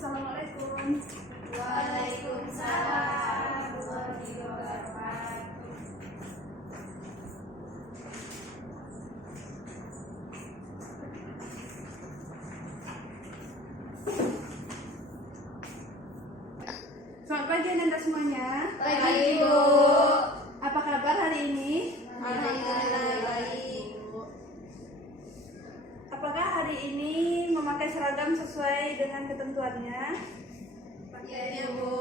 Assalamualaikum. Waalaikumsalam warahmatullahi wabarakatuh. Selamat pagi Anda semuanya. Pagi, Bu. Apa kabar hari ini? Alhamdulillah baik. Apakah hari ini memakai seragam sesuai dengan ketentuannya? Ya, Bu.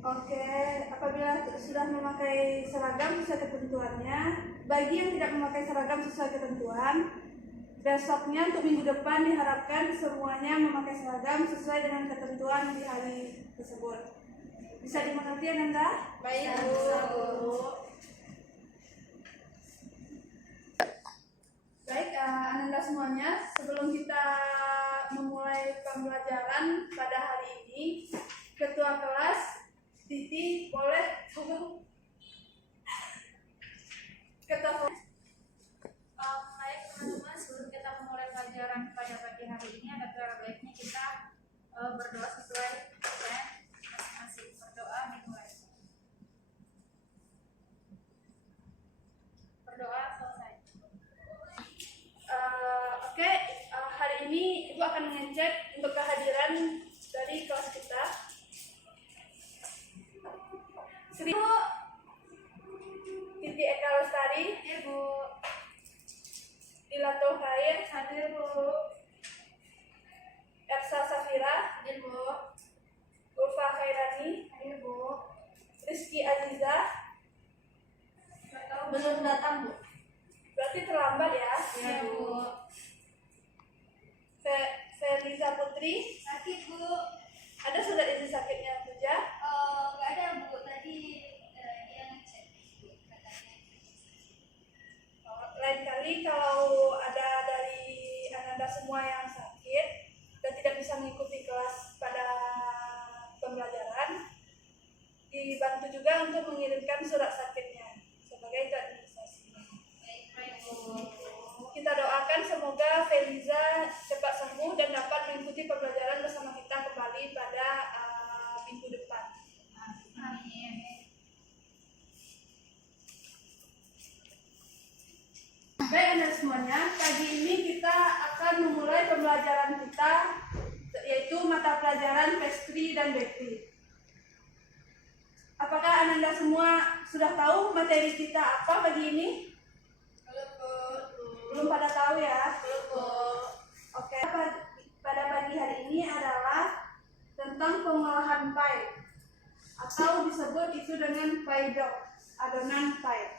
Oke, apabila sudah memakai seragam sesuai ketentuannya, bagi yang tidak memakai seragam sesuai ketentuan, besoknya untuk minggu depan diharapkan semuanya memakai seragam sesuai dengan ketentuan di hari tersebut. Bisa dimengerti Anda? Baik, Bisa, Bu. Baik, Ananda semuanya, sebelum kita memulai pembelajaran pada hari ini, Ketua kelas Titi boleh Ketua Baik teman-teman, sebelum kita memulai pelajaran pada pagi hari ini, ada baiknya kita berdoa sesuai dengan masing-masing. Berdoa dimulai. Berdoa selesai. Oke, hari ini Ibu akan mengecek untuk kehadiran dari kelas kita. Sri Titi Eka Lestari, Ibu. Dilatul Khair, Hadir, Bu. Ersa Safira, Hadir, Bu. Ulfa Khairani, Hadir, Bu. Rizky Aziza. Belum datang, Bu. Berarti terlambat ya? Ya, Bu. Feliza Putri, Sakit, Bu. ada surat izin sakitnya Puja? Nggak ada, Bu. Tadi dia ngecek katanya. Lain kali kalau ada dari Ananda semua yang sakit dan tidak bisa mengikuti kelas pada pembelajaran, dibantu juga untuk mengirimkan surat sakitnya sebagai itu administrasi. Baik, Bu. Kita doakan semoga Feliza cepat sembuh dan dapat mengikuti pembelajaran bersama kita kembali pada minggu depan. Amin. Baik Anda semuanya, pagi ini kita akan memulai pembelajaran kita, yaitu mata pelajaran pastry dan bakery. Apakah Anda semua sudah tahu materi kita apa pagi ini? Belum pada tahu ya? Oke, pada pagi hari ini adalah tentang pengolahan pie, atau disebut itu dengan pie dough, adonan pie.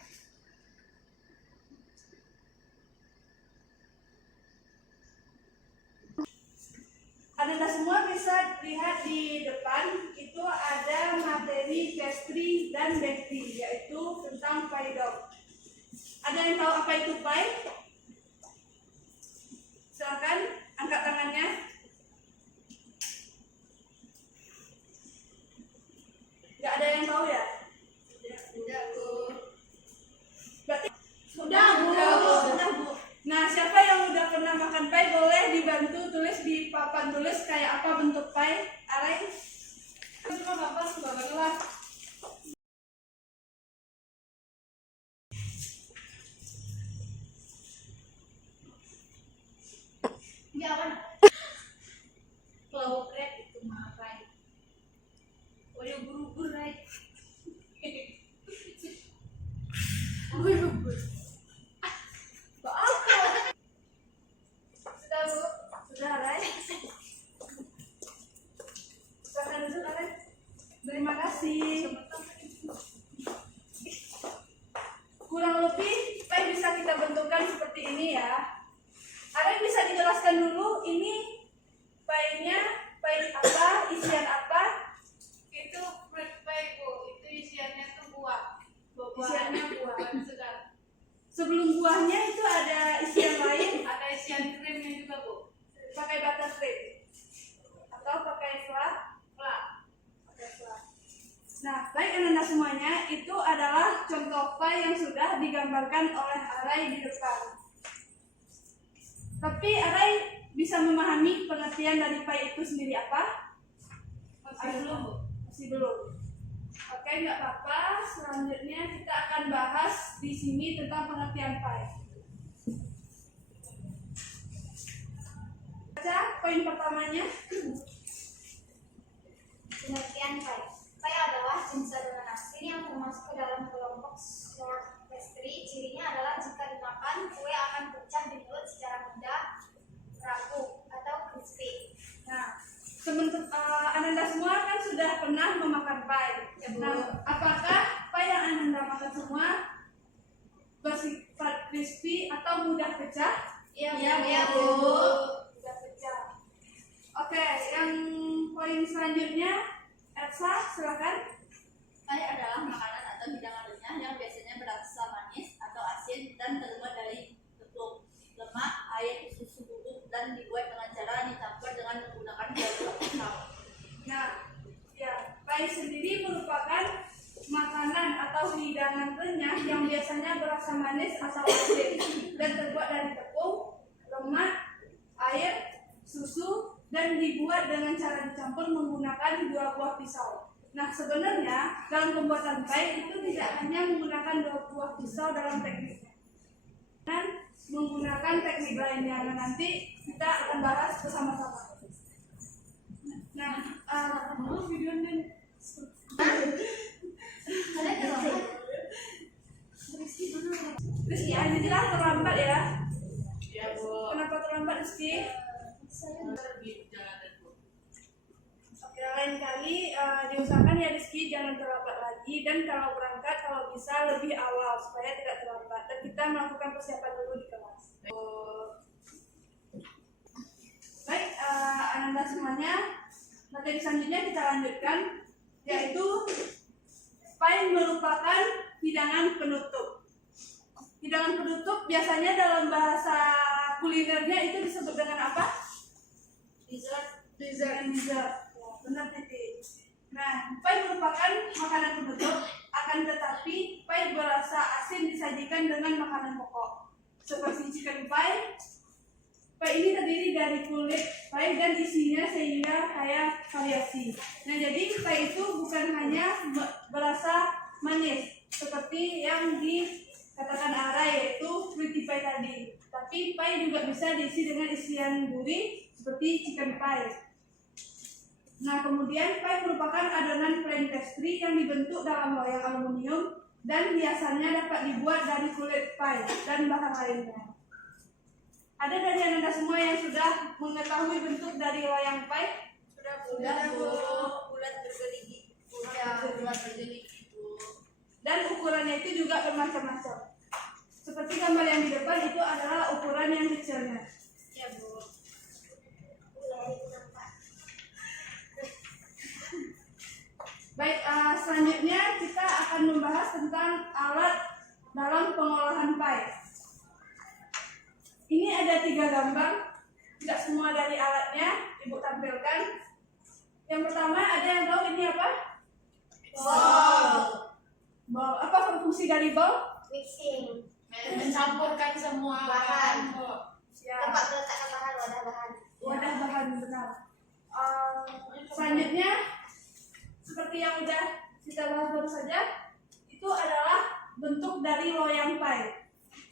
Anda semua bisa lihat di depan itu ada materi pastry dan bakery, yaitu tentang pie dough. Ada yang tahu apa itu pie? Silakan angkat tangannya. Nggak ada yang tahu ya? Tidak, Bu. Berarti sudah Bu. Nah, siapa yang udah pernah makan pie boleh dibantu tulis di papan tulis kayak apa bentuk pie. Arai. Cuma papan lah. Ini apa? Claw crab itu mah right. Waduh, buru-buru right. Buru-buru. Sudah Bu? Sudah Arai? Silahkan duduk Arai. Terima kasih. Kurang lebih pie bisa kita bentukkan seperti ini ya. Arai bisa dijelaskan dulu ini pie-nya pie apa, isian apa? Itu fruit pie, Bu. Itu isiannya tuh buah. Isiannya buah. Segar. Sebelum buahnya itu ada isian lain, Ada isian krimnya juga, Bu. pakai buttercream atau pakai flan. Pakai flan. Nah, baik anak-anak semuanya, itu adalah contoh pie yang sudah digambarkan oleh Arai di depan. Tapi Arai bisa memahami pengertian dari pi itu sendiri apa? Masih belum. Oke, nggak apa-apa. Selanjutnya kita akan bahas di sini tentang pengertian pi. Baca poin pertamanya. Pengertian pi. Pi adalah jenis adonan asin yang termasuk ke dalam kelompok short pastry. Cirinya adalah jika dimakan, kue akan pecah di mulut secara mudah, rapuh atau crispy. Nah, Ananda semua kan sudah pernah memakan pi. Nah, apakah pi yang Ananda makan semua bersifat crispy atau mudah pecah? Iya, Bu. Mudah pecah. Oke, yang poin selanjutnya, Elsa, silakan. Pai adalah makanan atau hidangan renyah yang biasanya berasa manis atau asin dan terbuat dari tepung, lemak, air, susu bubuk dan dibuat dengan cara dicampur dengan menggunakan gula pisau. Nah, ya, pi sendiri merupakan makanan atau hidangan renyah yang biasanya berasa manis atau asin dan terbuat dari tepung, lemak, air, susu, dan dibuat dengan cara dicampur menggunakan 2 buah pisau. Nah, sebenarnya dalam pembuatan pi itu tidak hanya menggunakan 2 buah pisau dalam tekniknya, dan menggunakan teknik lainnya. Nah, nanti kita akan bahas bersama-sama. Nah, videonya Rizky, Anjila terlambat ya. Ya, Bu. Kenapa terlambat, Rizky? Oke, lain kali diusahakan ya Rizky jangan terlambat lagi, dan kalau berangkat kalau bisa lebih awal supaya tidak terlambat, dan kita melakukan persiapan dulu di kelas. Baik, Ananda semuanya, materi selanjutnya kita lanjutkan, yaitu pi merupakan hidangan penutup. Hidangan penutup biasanya dalam bahasa kulinernya itu disebut dengan apa? Dessert. Dessert. Ya, benar titik. Nah, pi merupakan makanan penutup, akan tetapi pi berasa asin disajikan dengan makanan pokok seperti chicken pie. Pi ini terdiri dari kulit pi dan isinya sehingga kaya variasi. Nah, jadi pi itu bukan hanya berasa manis seperti yang dikatakan Ara, yaitu fruity pie tadi, tapi pi juga bisa diisi dengan isian gurih seperti chicken pie. Nah, kemudian pi merupakan adonan plain pastry yang dibentuk dalam loyang aluminium dan biasanya dapat dibuat dari kulit pi dan bahan lainnya. Ada dari Anda semua yang sudah mengetahui bentuk dari loyang pi? Sudah, Bu. Bulat bergerigi. Bulat bergerigi, Bu. Dan ukurannya itu juga bermacam-macam. Seperti gambar yang di depan itu adalah ukuran yang kecilnya. Ya, Bu. Baik, selanjutnya kita akan membahas tentang alat dalam pengolahan pi. Ini ada 3 gambar, tidak semua dari alatnya Ibu tampilkan. Yang pertama, ada yang tahu ini apa? Bowl. Apa fungsi dari bowl? Mixing. Mencampurkan semua Bahan. Bu. Ya, Tempat meletakkan bahan, wadah bahan. wadah bahan, benar. Selanjutnya, seperti yang udah kita bahas baru saja, itu adalah bentuk dari loyang pi.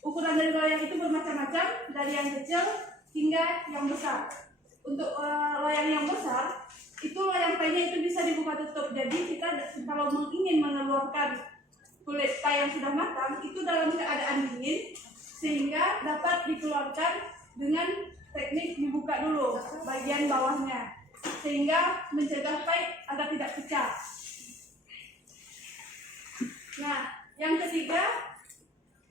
Ukuran dari loyang itu bermacam-macam, dari yang kecil hingga yang besar. Untuk loyang yang besar, itu loyang pi-nya itu bisa dibuka tutup. Jadi kita kalau ingin mengeluarkan kulit pi yang sudah matang, itu dalam keadaan dingin, sehingga dapat dikeluarkan dengan teknik dibuka dulu bagian bawahnya, sehingga mencegah pi agar tidak pecah. Nah, yang ketiga,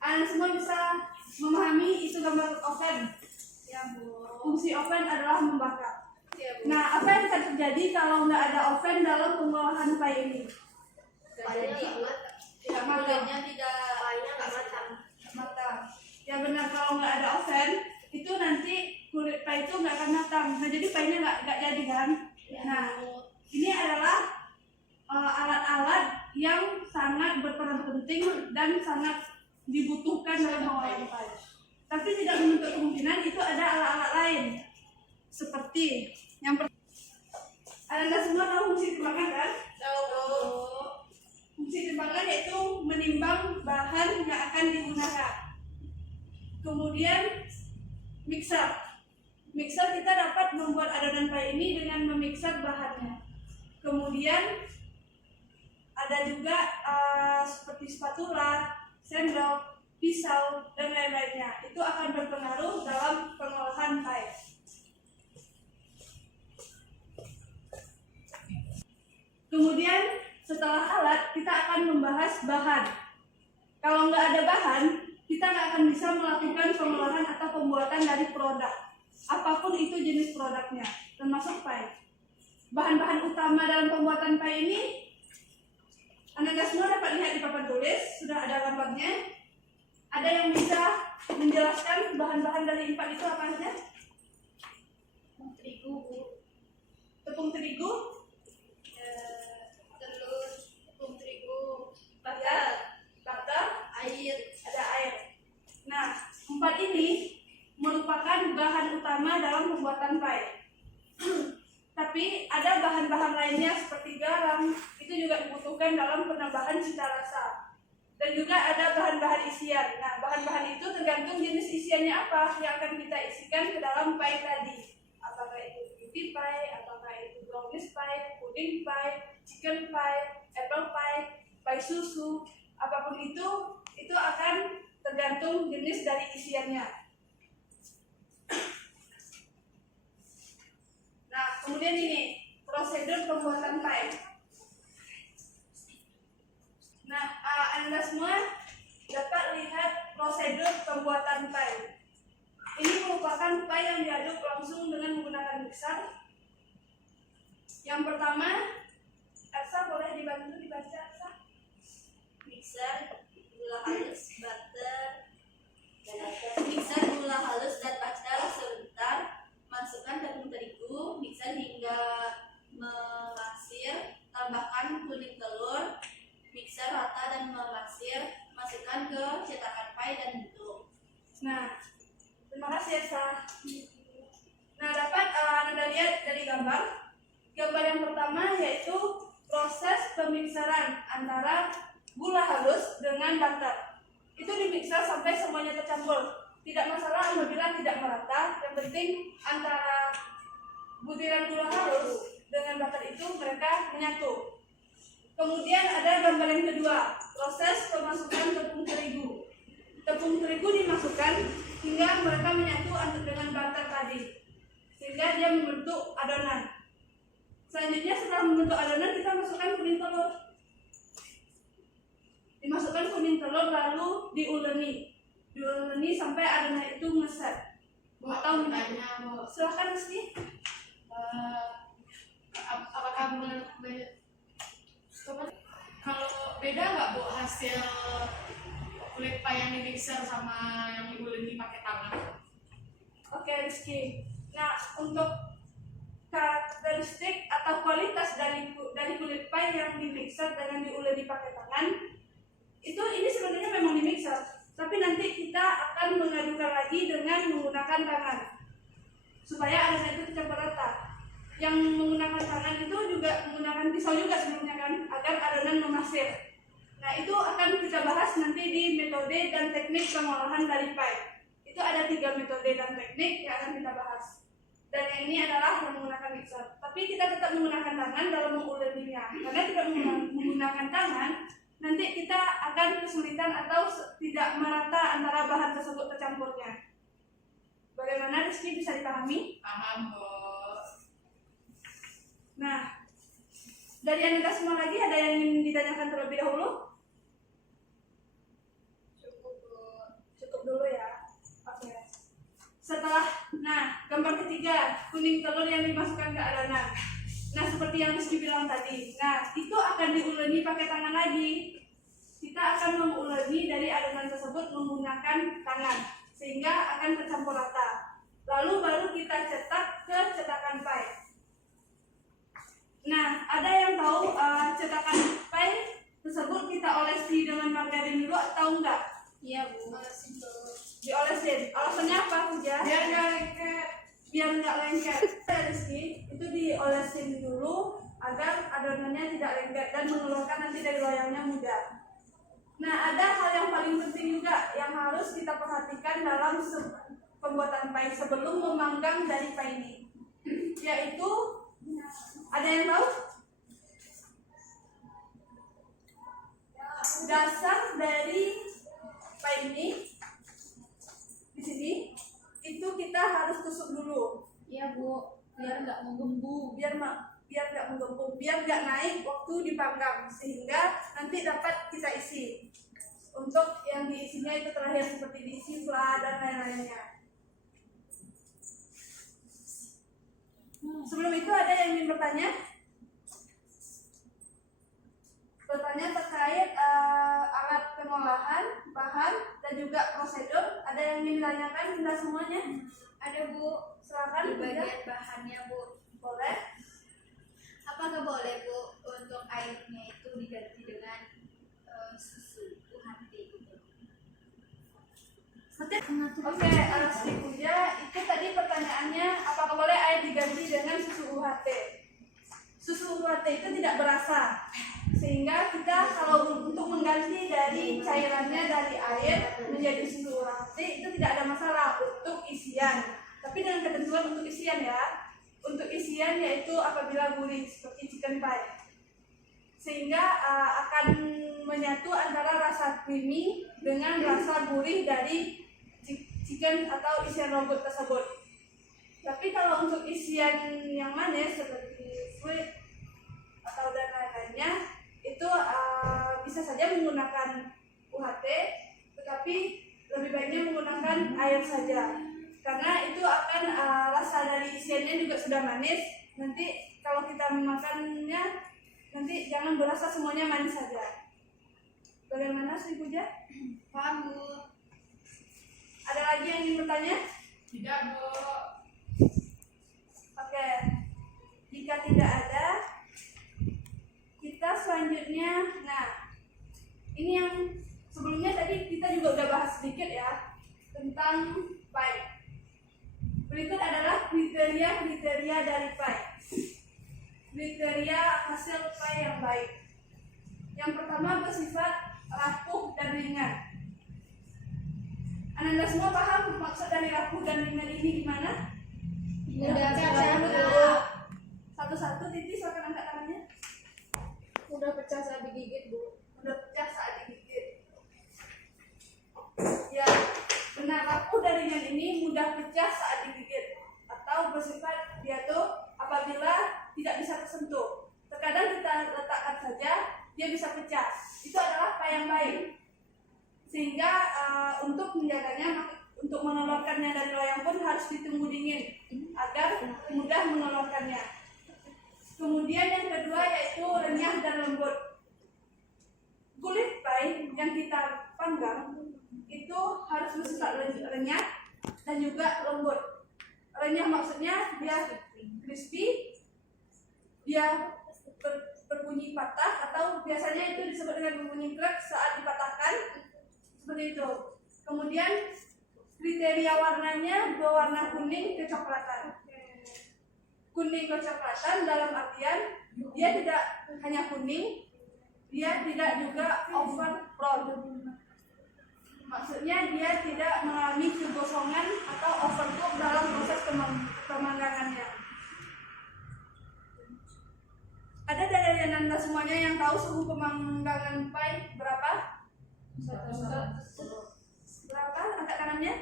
Anda semua bisa memahami isu gambar oven. Ya, Bu. Fungsi oven adalah membakar. Ya, Bu. Nah, apa yang akan terjadi kalau nggak ada oven dalam pengolahan pi ini? Jadi Tidak matang. kulitnya tidak Pie-nya nggak matang. Matang. Ya benar, kalau nggak ada oven, itu nanti kulit pi itu nggak akan matang. Nah, jadi pi-nya nggak jadi kan? Nah, ini adalah alat-alat yang sangat berperan penting dan sangat dibutuhkan dalam pengolahan pi. Tapi tidak menutup kemungkinan itu ada alat-alat lain. Seperti yang Anda semua tahu fungsi timbangan kan? Tahu. Fungsi timbangan yaitu menimbang bahan yang akan digunakan. Kemudian mixer. Mixer kita dapat membuat adonan pie ini dengan memixer bahannya. Kemudian ada juga seperti spatula, sendok, pisau, dan lain-lainnya. Itu akan berpengaruh dalam pengolahan pie. Kemudian setelah alat, kita akan membahas bahan. Kalau nggak ada bahan, kita nggak akan bisa melakukan pengolahan atau pembuatan dari produk. Apapun itu jenis produknya, termasuk pie. Bahan-bahan utama dalam pembuatan pie ini, Anda semua dapat lihat di papan tulis, sudah ada gambarnya. Ada yang bisa menjelaskan bahan-bahan dari empat itu apa saja? Terigu, Bu. Tepung terigu, Telur, tepung terigu, butter, air. ada air. Nah, empat ini merupakan bahan utama dalam pembuatan pie. Tapi ada bahan-bahan lainnya seperti garam, itu juga dibutuhkan dalam penambahan cita rasa. Dan juga ada bahan-bahan isian. Nah, bahan-bahan itu tergantung jenis isiannya apa yang akan kita isikan ke dalam pie tadi. Apakah itu beauty pie, apakah itu brownies pie, pudding pie, chicken pie, apple pie, pie susu, apapun itu akan tergantung jenis dari isiannya. Nah, kemudian ini prosedur pembuatan pie. Nah, Anda semua dapat lihat prosedur pembuatan pie. Ini merupakan pie yang diaduk langsung dengan menggunakan mixer. Yang pertama, Elsa boleh dibantu dibaca, Elsa? Mixer, gula halus, butter, mixer gula halus dan butter sebentar. Masukkan tepung terigu, mixer hingga memasir. Tambahkan kuning telur, mixer rata dan memasir. Masukkan ke cetakan pie dan bentuk. Nah, terima kasih Elsa. Nah, dapat Anda lihat dari gambar. Gambar yang pertama yaitu proses pemikseran antara gula halus dengan butter. Itu dimixer sampai semuanya tercampur. Tidak masalah apabila tidak merata, yang penting antara butiran gula halus dengan butter itu mereka menyatu. Kemudian ada gambar yang kedua, proses pemasukan tepung terigu. Tepung terigu dimasukkan hingga mereka menyatu dengan butter tadi, sehingga dia membentuk adonan. Selanjutnya setelah membentuk adonan, kita masukkan kuning telur. Dimasukkan kuning telur lalu diuleni sampai adonan itu meset. Atau silakan Rizky. Apakah kalau beda nggak Bu hasil kulit pie yang di mixer sama yang diuleni pakai tangan? Oke Rizky. Nah, untuk karakteristik atau kualitas dari kulit pie yang di mixer dengan diuleni pakai tangan ini sebenarnya memang di mixer, tapi nanti kita akan mengadukan lagi dengan menggunakan tangan supaya adonan itu tercampur rata. Yang menggunakan tangan itu juga menggunakan pisau juga sebelumnya kan, agar adonan memasir. Nah, itu akan kita bahas nanti di metode dan teknik pengolahan dari pie. Itu ada 3 metode dan teknik yang akan kita bahas. Dan yang ini adalah yang menggunakan mixer. Tapi kita tetap menggunakan tangan dalam menguleninya. Karena tidak menggunakan tangan, nanti kita akan kesulitan atau tidak merata antara bahan tersebut tercampurnya. Bagaimana Rizky, bisa dipahami? Paham Bu. Nah, dari Anda semua lagi ada yang ingin ditanyakan terlebih dahulu? Cukup dulu ya. Oke. Nah, gambar ketiga, kuning telur yang dimasukkan ke adonan. Nah, seperti yang Rizky bilang tadi. Nah, itu akan diuleni pakai tangan lagi. Kita akan menguleni dari adonan tersebut menggunakan tangan, sehingga akan tercampur rata. Lalu baru kita cetak ke cetakan pie. Nah, ada yang tahu cetakan pie tersebut kita olesi dengan margarin dulu atau enggak? Iya Bu. Diolesin. Alasannya apa, Puja? Biar nggak lengket. biar nggak lengket. Rizky itu diolesin dulu agar adonannya tidak lengket dan mengeluarkan nanti dari loyangnya mudah. Nah, ada hal yang paling penting juga yang harus kita perhatikan dalam pembuatan pie sebelum memanggang dari pie ini, yaitu ada yang tahu? Dasar dari pie ini di sini itu kita harus tusuk dulu. Iya Bu, biar nggak menggembung. Biar nggak menggembung, biar nggak naik waktu dipanggang, sehingga nanti dapat kita isi. Untuk yang diisinya itu terakhir seperti diisi fla dan lain-lainnya. Sebelum itu ada yang ingin bertanya? Bertanya terkait alat pengolahan, bahan, dan juga prosedur. Ada yang ingin ditanyakan? Tidak semuanya? Ada Bu, Silakan. di Bu, ya. bagian bahannya Bu. Boleh. Apakah boleh Bu untuk airnya itu diganti dengan susu UHT gitu? Oke, Sri Puja, itu tadi pertanyaannya apakah boleh air diganti dengan susu UHT? Susu UHT itu tidak berasa, sehingga kita kalau untuk mengganti dari cairannya dari air menjadi susu UHT itu tidak ada masalah untuk isian. Tapi dengan ketentuan untuk isian ya. Untuk isian yaitu apabila gurih seperti chicken pie, sehingga akan menyatu antara rasa creamy dengan rasa gurih dari chicken atau isian robot tersebut. Tapi kalau untuk isian yang manis seperti sweet atau dan lain-lainnya itu bisa saja menggunakan UHT, tetapi lebih baiknya menggunakan air saja, karena itu akan rasa dari isiannya juga sudah manis. Nanti kalau kita memakannya nanti jangan berasa semuanya manis saja. Bagaimana Sri Puja? Paham Bu? Ada lagi yang ingin bertanya? Tidak Bu. Oke, jika tidak ada, kita selanjutnya, nah ini yang sebelumnya tadi kita juga udah bahas sedikit ya tentang pie. Berikut adalah kriteria dari pie. Kriteria hasil pie yang baik. Yang pertama bersifat rapuh dan ringan. Anda semua paham maksud dari rapuh dan ringan ini gimana? Mudah pecah. Satu-satu, Titi silakan angkat tangannya. Udah pecah saat digigit Bu. Udah pecah saat digigit. Ya, benar, rapuh dan ringan ini mudah pecah saat digigit atau bersifat dia tuh apabila tidak bisa tersentuh. Terkadang kita letakkan saja dia bisa pecah. Itu adalah pie yang baik. Sehingga untuk menjaganya, untuk mengeluarkannya dari loyang pun harus ditunggu dingin agar mudah mengeluarkannya. Kemudian yang kedua yaitu renyah dan lembut. Kulit pie yang kita panggang itu harus bersifat renyah dan juga lembut. Renyah maksudnya dia crispy, dia berbunyi patah atau biasanya itu disebut dengan berbunyi crack saat dipatahkan, seperti itu. Kemudian kriteria warnanya berwarna kuning kecoklatan. Kuning kecoklatan dalam artian dia tidak hanya kuning, dia tidak juga over brown. Maksudnya dia tidak mengalami kegosongan atau overcook dalam proses pemanggangannya. Ada dari Anda semuanya yang tahu suhu pemanggangan pie berapa? 110. Berapa? Angkat tangannya.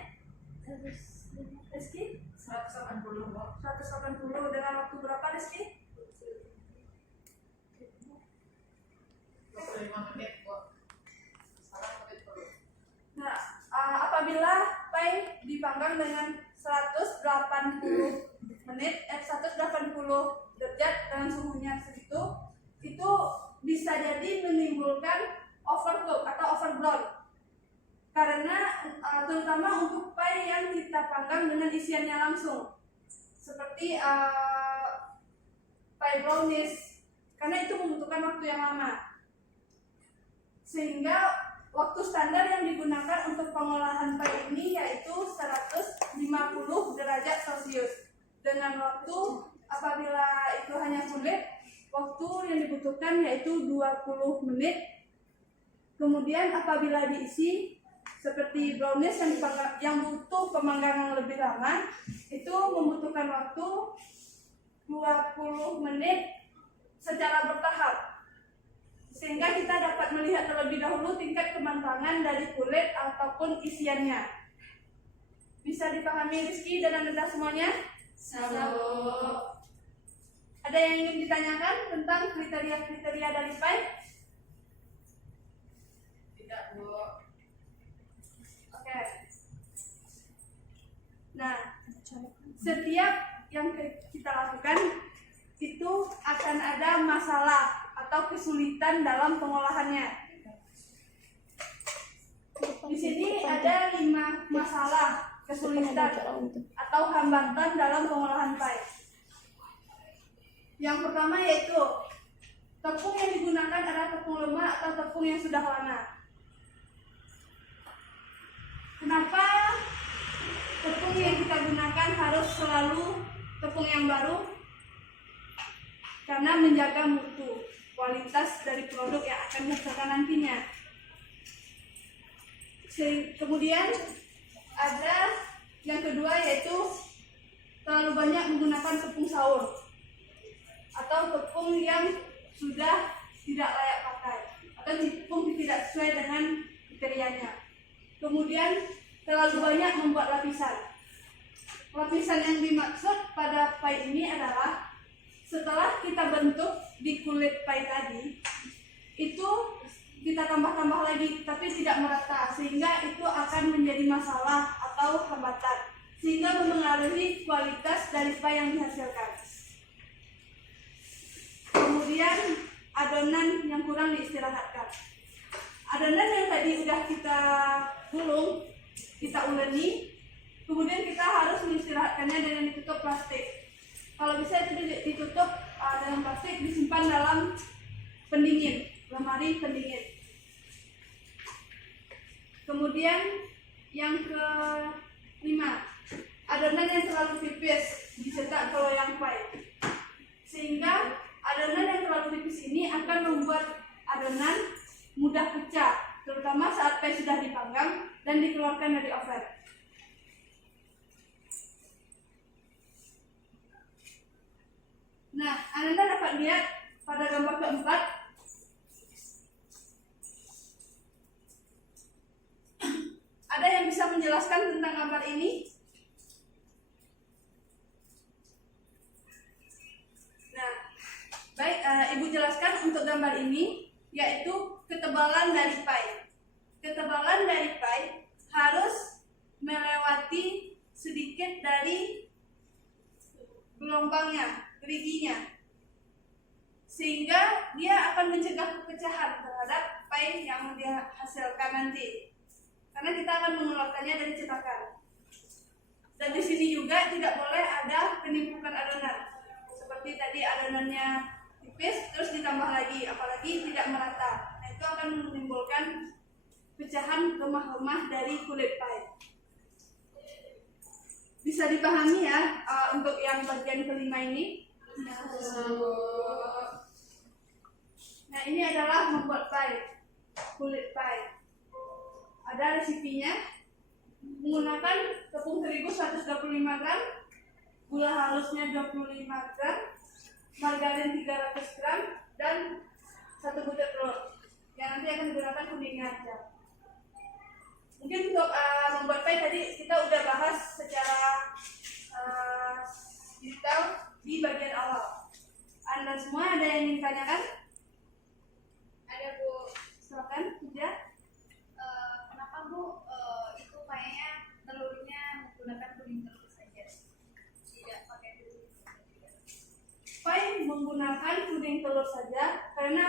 Rizky? 180 Bu. 180 dengan waktu berapa Rizky? 25 menit Bu. Sekarang menit dulu. Nah, apabila pie dipanggang dengan 180 menit, 180 derajat dengan suhunya segitu, itu bisa jadi menimbulkan overcook atau overbrown. Karena terutama untuk pie yang kita panggang dengan isiannya langsung, seperti pie brownies, karena itu membutuhkan waktu yang lama. Sehingga waktu standar yang digunakan untuk pengolahan pie ini yaitu 150 derajat Celcius. dengan waktu apabila itu hanya kulit, waktu yang dibutuhkan yaitu 20 menit. Kemudian apabila diisi seperti brownies yang butuh pemanggangan lebih lama, itu membutuhkan waktu 20 menit secara bertahap, sehingga kita dapat melihat terlebih dahulu tingkat kemantangan dari kulit ataupun isiannya. Bisa dipahami Rizky dan Anda semuanya? Ada yang ingin ditanyakan tentang kriteria-kriteria dari pie? Tidak, Bu. Oke. Nah, setiap yang kita lakukan itu akan ada masalah atau kesulitan dalam pengolahannya. Di sini ada 5 masalah kesulitan atau hambatan dalam pengolahan pie. Yang pertama yaitu tepung yang digunakan adalah tepung lemak atau tepung yang sudah lama. Kenapa tepung yang kita gunakan harus selalu tepung yang baru? Karena menjaga mutu, kualitas dari produk yang akan dihasilkan nantinya. Kemudian ada yang kedua yaitu terlalu banyak menggunakan tepung saur atau tepung yang sudah tidak layak pakai atau tepung tidak sesuai dengan kriterianya. Kemudian terlalu banyak membuat lapisan. Lapisan yang dimaksud pada pie ini adalah setelah kita bentuk di kulit pie tadi, itu kita tambah-tambah lagi tapi tidak merata, sehingga itu akan menjadi masalah atau hambatan, sehingga memengaruhi kualitas dari pie yang dihasilkan. Kemudian adonan yang kurang diistirahatkan. Adonan yang tadi sudah kita gulung, kita uleni, kemudian kita harus mengistirahatkannya dengan ditutup plastik. Kalau bisa itu ditutup dalam plastik, disimpan dalam pendingin, lemari pendingin. Kemudian yang kelima, adonan yang terlalu tipis dicetak ke loyang pie, sehingga adonan yang terlalu tipis ini akan membuat adonan mudah pecah, terutama saat pie sudah dipanggang dan dikeluarkan dari oven. Nah, Anda dapat lihat pada gambar keempat, ada yang bisa menjelaskan tentang gambar ini? Nah, baik, Ibu jelaskan untuk gambar ini, yaitu ketebalan dari pie. Ketebalan dari pie harus melewati sedikit dari gelombangnya, geriginya, sehingga dia akan mencegah pecahan terhadap pie yang dihasilkan nanti, karena kita akan mengeluarkannya dari cetakan. Dan di sini juga tidak boleh ada penimpukan adonan, seperti tadi adonannya tipis terus ditambah lagi, apalagi tidak merata. Nah, itu akan menimbulkan pecahan lemah-lemah dari kulit pie. Bisa dipahami ya untuk yang bagian kelima ini? Nah, ini adalah membuat pie, kulit pie. Ada resepnya, menggunakan tepung terigu 125 gram, gula halusnya 25 gram, margarin 300 gram, dan 1 butir telur yang nanti akan digunakan kuningnya aja. Mungkin untuk membuat pie tadi kita udah bahas secara detail di bagian awal. Anda semua ada yang ingin tanyakan? Ada, Bu. Silakan, ya. Kenapa, Bu, itu kayaknya telurnya menggunakan kuning telur saja, tidak pakai kuning? Pie menggunakan kuning telur saja karena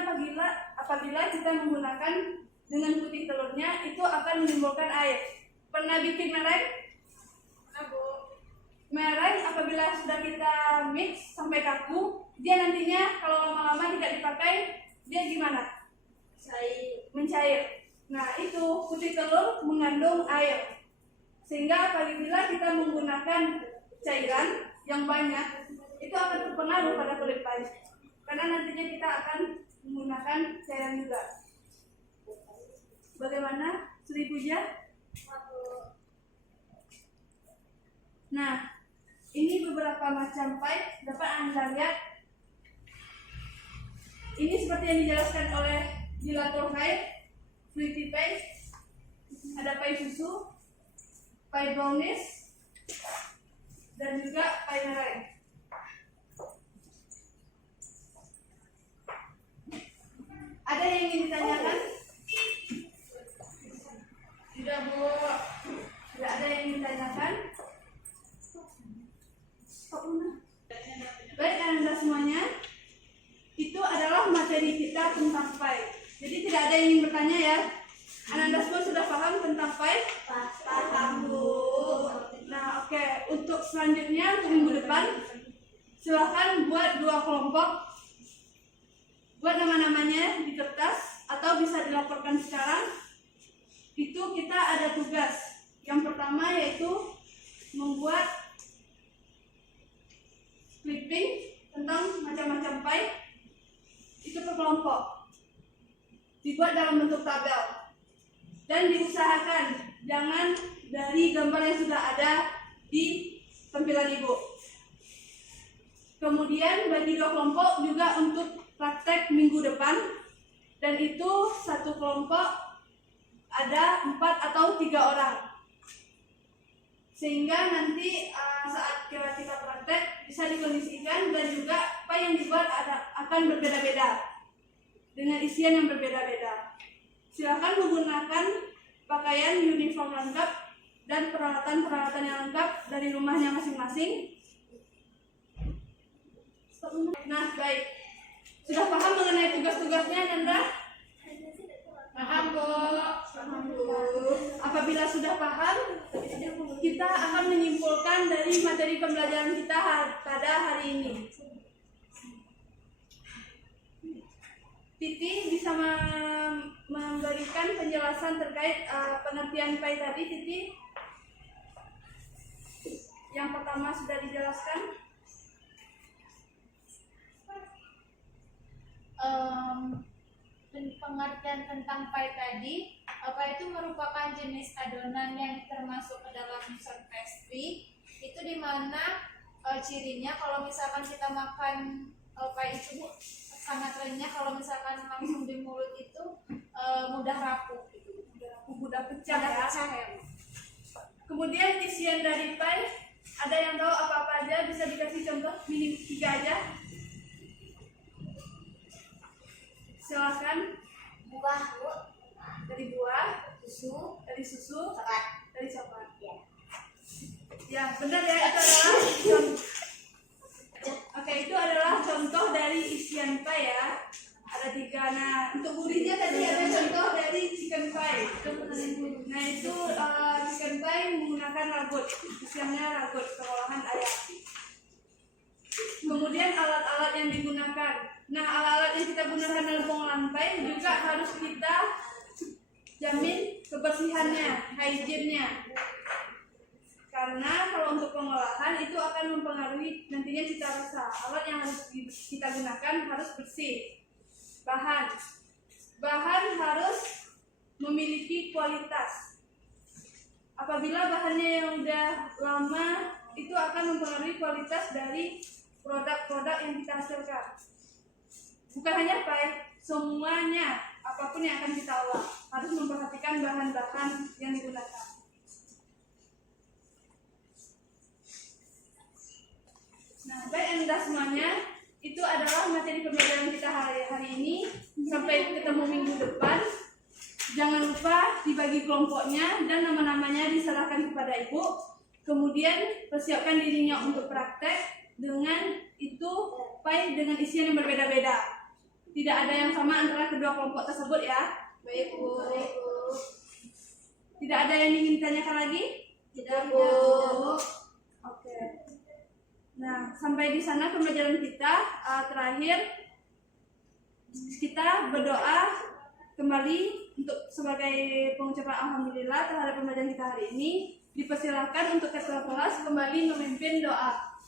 apabila kita menggunakan dengan putih telurnya itu akan menimbulkan air. Pernah bikin meringue? Pernah, Bu. Meringue apabila sudah kita mix sampai kaku, dia nantinya kalau lama-lama tidak dipakai, dia gimana? Mencair. Nah, itu putih telur mengandung air, sehingga apabila kita menggunakan cairan yang banyak itu akan berpengaruh pada kulit pai. Karena nantinya kita akan menggunakan cairan juga. Bagaimana, Sri Puja? Nah, ini beberapa macam pai dapat Anda lihat. Ini seperti yang dijelaskan oleh Dilator Hai, Sweetie Pie, ada pai susu, pai brownies, dan juga pai meringue. Ada yang ingin ditanyakan? Tidak, Bu. Tidak ada yang ingin ditanyakan? Baik, Anda semuanya, itu adalah materi kita tentang pai. Jadi tidak ada yang ingin bertanya ya. Anda semua sudah paham tentang pai? Paham, Bu. Nah, oke. Untuk selanjutnya, untuk minggu depan, silakan buat 2 kelompok. Buat nama-namanya di kertas atau bisa dilaporkan sekarang. Itu kita ada tugas. Yang pertama yaitu membuat clipping tentang macam-macam pai. Itu per kelompok. Dibuat dalam bentuk tabel. Dan diusahakan jangan dari gambar yang sudah ada di tampilan Ibu. Kemudian bagi 2 kelompok juga untuk praktek minggu depan, dan itu satu kelompok ada 4 atau 3 orang, sehingga nanti saat kita praktek bisa dikondisikan dan juga apa yang dibuat akan berbeda-beda dengan isian yang berbeda-beda. Silakan menggunakan pakaian uniform lengkap dan peralatan-peralatan yang lengkap dari rumahnya masing-masing. Nah, baik. Sudah paham mengenai tugas-tugasnya, Nanda? Paham, Bu. Paham, Bu. Apabila sudah paham, kita akan menyimpulkan dari materi pembelajaran kita pada hari ini. Titi bisa memberikan penjelasan terkait pengertian pai tadi, Titi? Yang pertama sudah dijelaskan. Pengertian tentang pai tadi, pai itu merupakan jenis adonan yang termasuk ke dalam dessert pastry. Itu dimana cirinya kalau misalkan kita makan pai itu sangat renyah, kalau misalkan langsung di mulut itu mudah rapuh gitu. Mudah pecah ya. Kemudian isian dari pai, ada yang tahu apa-apa aja? Bisa dikasih contoh minim 3 aja. Silahkan. Buah, Bu. Dari buah, Susu, dari susu, coklat. dari coklat. Ya. Ya, benar ya, itu adalah Oke, itu adalah contoh dari isian pai ya. Ada 3. Nah, untuk gurihnya tadi ada contoh dari chicken pie. Nah, itu chicken pie menggunakan ragut. Isiannya ragut berolahan ayam. Kemudian alat-alat yang digunakan. Nah, alat-alat yang kita gunakan dalam pengolahan pai juga harus kita jamin kebersihannya, hygiene-nya. Karena kalau untuk pengolahan itu akan mempengaruhi nantinya cita rasa. Alat yang harus kita gunakan harus bersih. Bahan harus memiliki kualitas. Apabila bahannya yang udah lama, itu akan mempengaruhi kualitas dari produk-produk yang kita hasilkan. Bukan hanya pai, semuanya, apapun yang akan kita olah harus memperhatikan bahan-bahan yang digunakan. Nah, baik Anda semuanya, itu adalah materi pembelajaran kita hari ini. Sampai ketemu minggu depan. Jangan lupa dibagi kelompoknya dan nama-namanya diserahkan kepada Ibu. Kemudian persiapkan dirinya untuk praktek dengan itu pai dengan isian yang berbeda-beda. Tidak ada yang sama antara kedua kelompok tersebut ya. Baik, Bu. Tidak ada yang ingin ditanyakan lagi? Tidak, Bu. Oke. Nah, sampai di sana pembelajaran kita. Terakhir kita berdoa kembali untuk sebagai pengucapan alhamdulillah terhadap pembelajaran kita hari ini. Dipersilakan untuk ketua kelas kembali memimpin doa.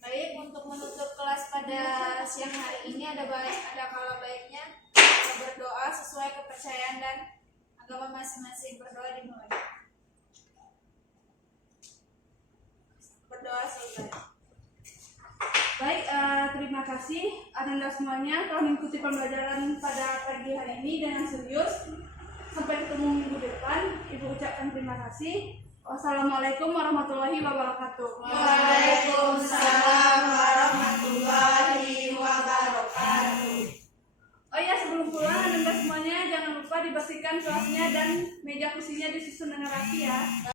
Baik, untuk menutup kelas pada siang hari ini ada kala baiknya kita berdoa sesuai kepercayaan dan agama masing-masing. Berdoa dimulai. Berdoa selesai. Baik, terima kasih Anda semuanya telah mengikuti pembelajaran pada pagi hari ini dengan serius. Sampai ketemu minggu depan. Ibu ucapkan terima kasih. Wassalamualaikum warahmatullahi wabarakatuh. Waalaikumsalam warahmatullahi wabarakatuh. Oh ya, sebelum pulang Anda semuanya jangan lupa dibersihkan kelasnya dan meja kursinya disusun dengan rapi ya.